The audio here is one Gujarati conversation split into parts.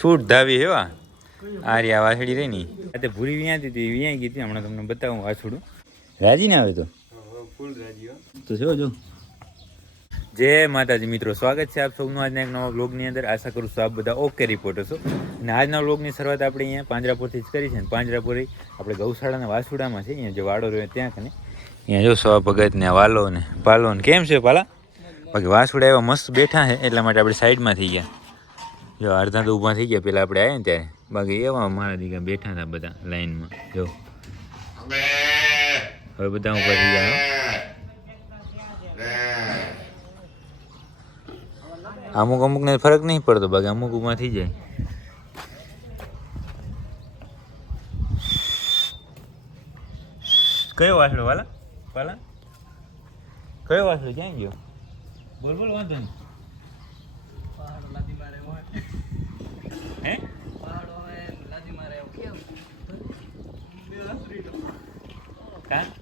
છૂટ ધાવી હેવા આ વાછડી રહી ની આ તે ભૂરી વ્યાંતી હતી વ્યાઈ ગઈ હતી હમણાં તમને બતાવું વાછડું. રાજી ને આવે તો? ફૂલ રાજી તો જો જો. જય માતાજી મિત્રો. સ્વાગત છે આપ સૌનું આજના એક નવા બ્લોગની અંદર. આશા કરું છું આપ બધા ઓકે રિપોર્ટર છો. અને આજના બ્લોગની શરૂઆત આપણે અહીંયા પાંજરાપુરથી જ કરી છે. ને પાંજરાપુરી આપણે ગૌશાળાના વાસુડામાં છે. અહીંયા જે વાડો રહ્યો ત્યાં કને. અહીંયા જો સવા ભગત ને વાલો ને પાલો ને. કેમ છે પાલા બાકી વાસુડા એવા મસ્ત બેઠા છે એટલા માટે આપણે સાઈડમાં થઈ ગયા. જો અડધા તો ઊભા થઈ ગયા. પેલા આપણે આવ્યા ને ત્યારે. બાકી એવા મારા દીકરા બેઠા હતા બધા લાઈનમાં. જો. હવે બધા ઊભા થઈ ગયા અમુક અમુક ને ફરક નહીં પડતો, બાકી અમુક ઊભા થઈ જાય. કયો વાસડો વાલા? વાલા? કયો વાસડો ક્યાં ગયો? બોલ બોલ, વાંધો નહીં.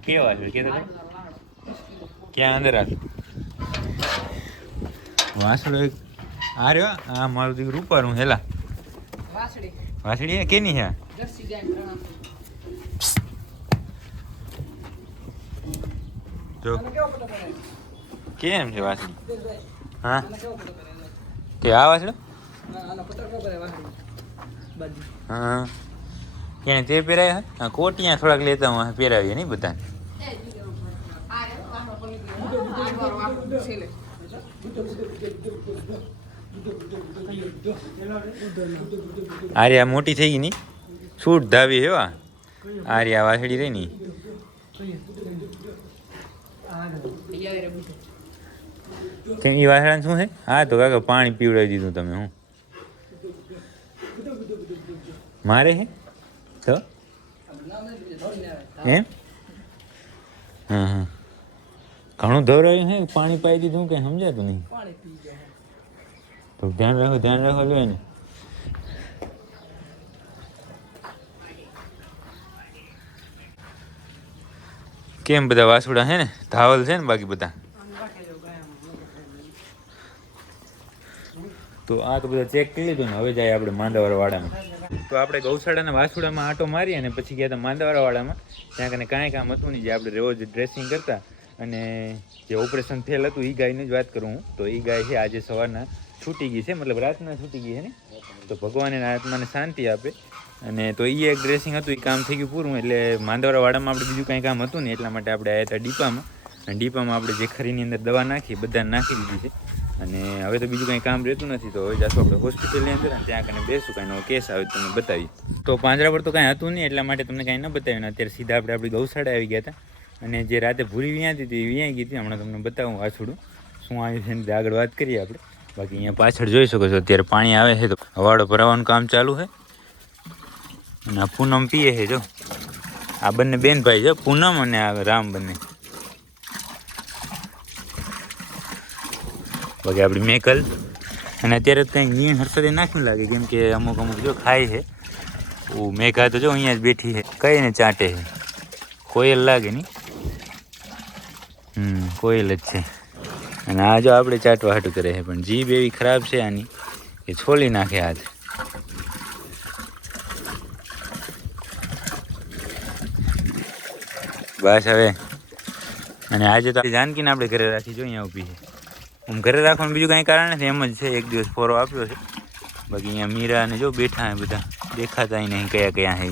કા છે? કે ક્યાં અંદર રાખ વાસડો એક આ રહ્યો? આ મારું દીકરું રૂપારું હેલા. વાસડી કેની હે જો. કેવો કેમ છે વાસડી હા? કેવો કે આ વાસડો હા, કેવો કેને તે પહેરાય હા કોટિયા થોડાક લેતા હું પહેરાવીએ નહીં બધા આર્યા મોટી થઈ ગઈ ની? છૂટ ધાવી હેવા? આર્યા વાસડી રહી ની? કેમ એ વાસળાને શું છે હા તો કાકા પાણી પીવડાવી દીધું તમે, હું. મારે હે? તો? એમ? હા હા. ઘણું ધવરાયું હે પાણી પાઈ દીધું કે સમજાતું નહીં. તો ધ્યાન રાખો ધ્યાન રાખો લો ને કેમ બધા વાસુડા હે ને? ધાવલ છે ને બાકી બધા? તો આ તો બધા ચેક કરી લીધું ને, હવે જાય આપણે માંદાવાળા વાડામાં. તો આપણે ગૌશાળાના વાસુડામાં આટો મારી અને પછી ગયા હતા માંદાવાળા વાડામાં. ત્યાં કને કાંઈ કામ હતું નહીં, જે આપણે રોજ ડ્રેસિંગ કરતા. અને જે ઓપરેશન થયેલ હતું એ ગાયની જ વાત કરું હું. તો એ ગાય છે, આજે સવારના છૂટી ગઈ છે, મતલબ રાતના છૂટી ગઈ છે ને. તો ભગવાન એના આત્માને શાંતિ આપે. અને તો એ એક ડ્રેસિંગ હતું એ કામ થઈ ગયું પૂરું. એટલે માંદાવાળા વાડામાં આપણે બીજું કાંઈ કામ હતું ને એટલા માટે આપણે આવ્યા હતા ડીપામાં. અને ડીપામાં આપણે જે ખરીની અંદર દવા નાખી બધાને નાખી દીધી છે. અને હવે તો બીજું કંઈ કામ રહેતું નથી તો હવે જાશું આપણે હોસ્પિટલની અંદર અને ત્યાં કને બેસું, કાંઈ નવો કેસ આવે તમને બતાવી તો પાંજરા પર તો કાંઈ હતું નહીં, એટલા માટે તમને કાંઈ ન બતાવ્યું. અત્યારે સીધા આપણે આપણી ગૌશાળા આવી ગયા હતા અને જે રાતે ભૂરી વ્યાંતી હતી એ ગઈ હતી, હમણાં તમને બતાવું વાછોડું શું આવ્યું છે આગળ વાત કરીએ આપણે. બાકી અહીંયા પાછળ જોઈ શકો છો, અત્યારે પાણી આવે છે તો હવાડો ભરાવાનું કામ ચાલુ છે. અને આ પૂનમ પીએ છે, જો. આ બંને બેન ભાઈ છે, પૂનમ અને આ રામ બંને. બાકી આપણી મેકલ અને અત્યારે કંઈ નિયમ હરસદે નાખીને લાગે, કેમ કે અમુક અમુક જો ખાય છે. ઓ મેઘા તો જો અહીંયા જ બેઠી છે. કઈ ને ચાટે છે. કોયલ લાગે નહીં. હમ, કોયલ જ છે. અને આ જો આપણે ચાટવા હાટું કરે છે, પણ જીભ એવી ખરાબ છે આની કે છોલી નાખે હાથ. બસ હવે. અને આજે તો જાનકીને આપણે ઘરે રાખી, જો અહીંયા ઊભી છે. હું ઘરે રાખવાનું બીજું કાંઈ કારણ નથી, એમ જ છે, એક દિવસ ફોરો આપ્યો છે. બાકી અહીંયા મીરા અને જો બેઠા હે બધા. દેખાતા નહીં કયા કયા હે.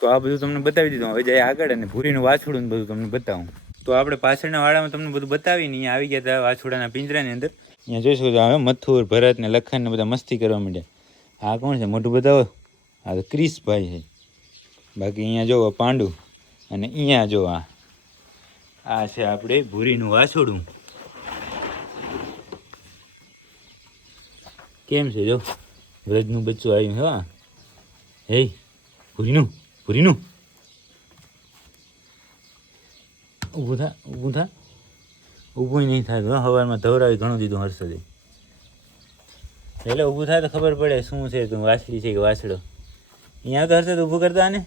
તો આ બધું તમને બતાવી દીધું. હવે જાય આગળ અને ભૂરીનું વાછોડું બધું તમને બતાવું. તો આપણે પાછળના વાળામાં તમને બધું બતાવીને અહીંયા આવી ગયા હતા વાછોડાના પિંજરાની અંદર. અહીંયા જોઈ શકો છો હવે મથુર, ભરત ને લખન ને બધા મસ્તી કરવા માંડ્યા. આ કોણ છે? મોટું બતાવો. આ તો ક્રિશભાઈ છે. બાકી અહીંયા જોવો પાંડુ અને અહીંયા જો આ. આ છે આપણે ભૂરીનું વાછોડું. કેમ છે જો? વ્રજનું બચ્ચું આવ્યું હા. હે ભૂરીનું ભૂરીનું. ઊભું થા ઊભું થા. ઊભું નહીં થાય હો સવારમાં ધવરાવી ઘણું દીધું હર્ષદે. એટલે ઊભું થાય તો ખબર પડે શું છે, તું વાછડી છે કે વાછડો. અહીંયા તો હર્ષદ ઊભું કરતા ને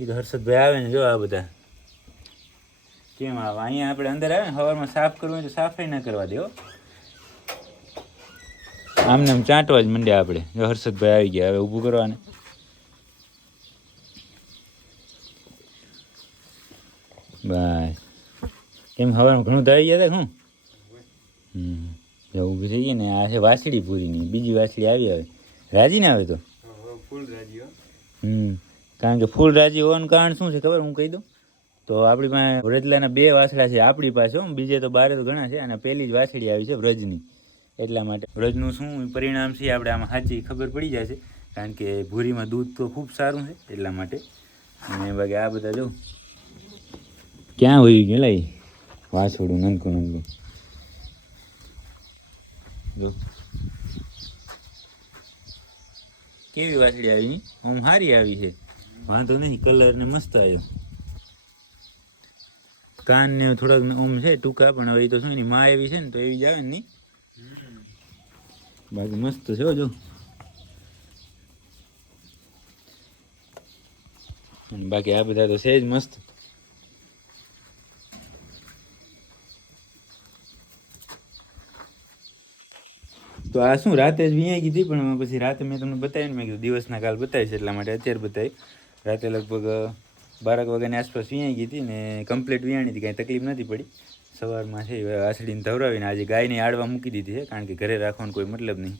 એ તો હર્ષદભાઈ આવે ને જો આ બધા. કેમ આવે? અહીંયા આપણે અંદર આવે ને સવારમાં સાફ કરવું હોય તો સાફાઈ ના કરવા દેવો આમને આમ ચાંટવા જ મંડ્યા આપણે. જો હર્ષદભાઈ આવી ગયા હવે ઊભું કરવાને. બસ. કેમ હવામાં ઘણું દાવી ગયા હતા શું? હમ. જો ઊભી થઈ ગઈ ને આ છે વાસળી પૂરીની. બીજી વાસળી આવી આવે રાજી ના આવે તો? ફૂલ રાજી હમ. કારણ કે ફૂલ રાજી હોવાનું કારણ શું છે ખબર? હું કહી દઉં. તો આપણી પાસે વ્રજલાના બે વાછડા છે આપણી પાસે, હું. બીજે તો બારે તો ઘણા છે અને પહેલી જ વાછડી આવી છે વ્રજની. એટલા માટે વ્રજનું શું પરિણામ છે આપણે આમાં સાચી ખબર પડી જાય છે. કારણ કે ભૂરીમાં દૂધ તો ખૂબ સારું છે, એટલા માટે. અને બાકી આ બધા જો ક્યાં હોય ગયું લા ઈ? વાસળું નનકું નનકું જો. કેવી વાછડી આવી? ઓમ સારી આવી છે. વાંધો નહીં કલર ને મસ્ત આવ્યો. કાન ને થોડાક ઓમ છે, ટૂંકા, પણ હવે તો શું એની માં એવી છે ને, તો એવી જ આવે ને બાકી મસ્ત છે જો. બાકી આ બધા તો છે જ મસ્ત. તો આ શું, રાતે જ વીઆઈ કીધી પણ પછી રાતે મેં તમને બતાવ્યું ને મેં કીધું દિવસના કાલ બતાવીશ એટલા માટે, અત્યારે બતાવી. રાતે લગભગ બારક વાગ્યાની આસપાસ વીઆઈ ગઈ ને કમ્પ્લીટ વિયાણી હતી, કાંઈ તકલીફ નથી પડી. સવારમાં છે આસડીને ધવરાવીને આજે ગાયને આડવા મૂકી દીધી છે, કારણ કે ઘરે રાખવાનો કોઈ મતલબ નહીં.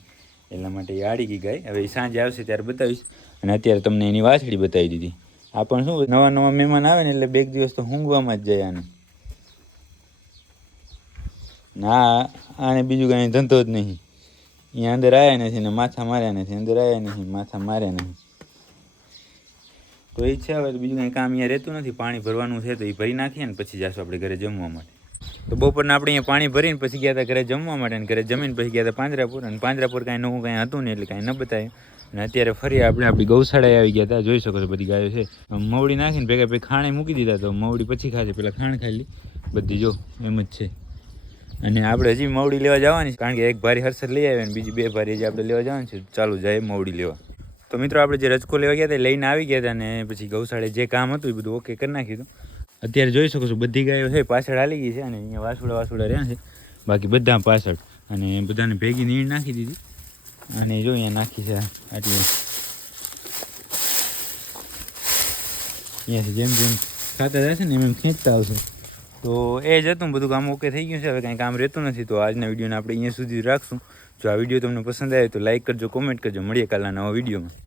એટલા માટે એ આડી ગઈ ગાય. હવે સાંજે આવશે ત્યારે બતાવીશ. અને અત્યારે તમને એની વાછડી બતાવી દીધી. આ પણ શું, નવા નવા મહેમાન આવે ને એટલે બે દિવસ તો ઊંઘવામાં જ જાય આને. ના આને બીજું કાંઈ ધંધો જ નહીં. અહીંયા અંદર આવ્યા નથી ને માથા માર્યા નથી, અંદર આવ્યા નથી માથા માર્યા નથી. તો ઈચ્છા હોય તો બીજું કાંઈ કામ અહીંયા રહેતું નથી. પાણી ભરવાનું છે તો એ ભરી નાખીએ ને પછી જશું આપણે ઘરે જમવા માટે. તો બપોરના આપણે અહીંયા પાણી ભરીને પછી ગયા હતા ઘરે જમવા માટે અને ઘરે જમીને પછી ગયા હતા પાંજરાપુર. અને પાંજરાપુર કાંઈ નવું કાંઈ હતું નહીં એટલે કાંઈ ન બતાવ્યું. અને અત્યારે ફરી આપણે આપણી ગૌશાળાએ આવી ગયા હતા. જોઈ શકો છો બધી ગાયો છે. મવડી નાખીને ભેગા ભેગા ખાણે મૂકી દીધા તો મવડી પછી ખાધી. પેલા ખાણ ખાલી બધી જો એમ જ છે. અને આપણે હજી મવડી લેવા જવાની કારણ કે એક ભારી હર્ષદ લઈ આવ્યા ને બીજી બે ભારી હજી આપણે લેવા જવાની છે. ચાલુ જાય મવડી લેવા. તો મિત્રો આપણે જે રજકો લેવા ગયા હતા લઈને આવી ગયા હતા અને પછી ગૌશાળે જે કામ હતું એ બધું ઓકે કરી નાખ્યું હતું. અત્યારે જોઈ શકો છો બધી ગાયો છે, પાછળ હાલી ગઈ છે અને અહીંયા વાસુડા વાસુડા રહ્યા છે. બાકી બધા પાછળ અને બધાને ભેગી નીણ નાખી દીધી. અને જો અહીંયા નાખી છે આટલી. અહીંયાથી જેમ જેમ ખાતા જશે ને એમ એમ ખેંચતા આવશે. તો એ જ હતું બધું કામ ઓકે થઈ ગયું છે. હવે કાંઈ કામ રહેતું નથી. તો આજના વિડીયોને આપણે અહીંયા સુધી રાખશું. જો આ વીડિયો તમને પસંદ આવે તો લાઈક કરજો કોમેન્ટ કરજો. મળીએ કાલના નવા વિડીયોમાં.